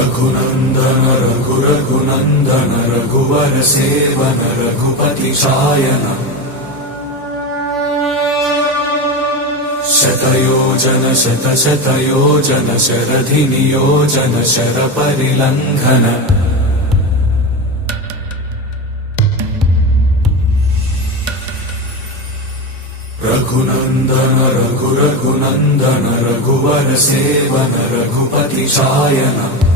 रघुनन्दन रघुरघुनन्दन रघुवर seven Raghupati Shayan शतयोजन शतशतयोजन शरधिनियोजन शरपरिलङ्घन Raghunandan रघुरघुनन्दन रघुवर seven Raghupati Shayan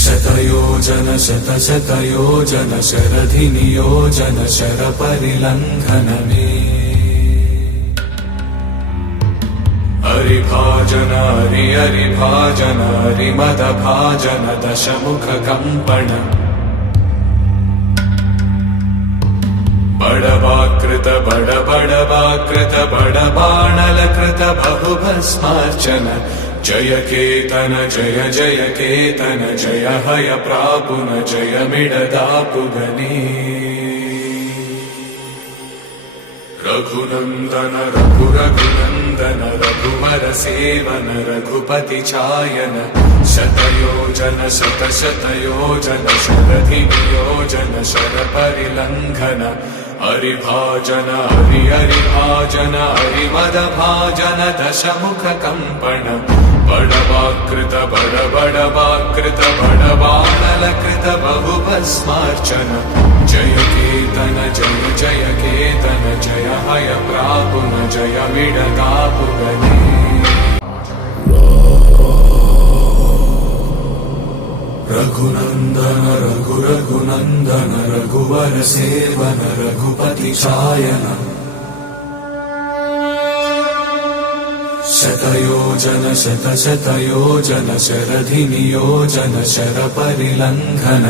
शतयोजन शतशतयोजन शरधिनियोजन शरपरिलङ्घन मे हरिभाजन हरिभाजन हरिमदभाजन दशमुख कम्पण बड़वाकृत बड़वाकृत बड़बाणलकृत बहुभस्मार्चन जय केतन जय जय केतन जय हय प्रापुन जय मिडदापुगने रघुनन्दन रघुरघुनन्दन रघुवर सेवन रघुपति चायन शतयोजन शतशतयोजन शरधिनियोजन शरपरिलङ्घन हरिभाजन हरिभाजन हरिमदभाजन दशमुख कम्पण बड़वाकृत बड़वाकृत बड़बाणलकृत बहुभस्मार्चन जय केतन जय जय केतन जय हय प्रापुन जय मिडदापुगने रघुनन्दन रघुरघुनन्दन रघुवर सेवन रघुपति शायन शतयोजन शतशतयोजन शरधिनियोजन शरपरिलङ्घन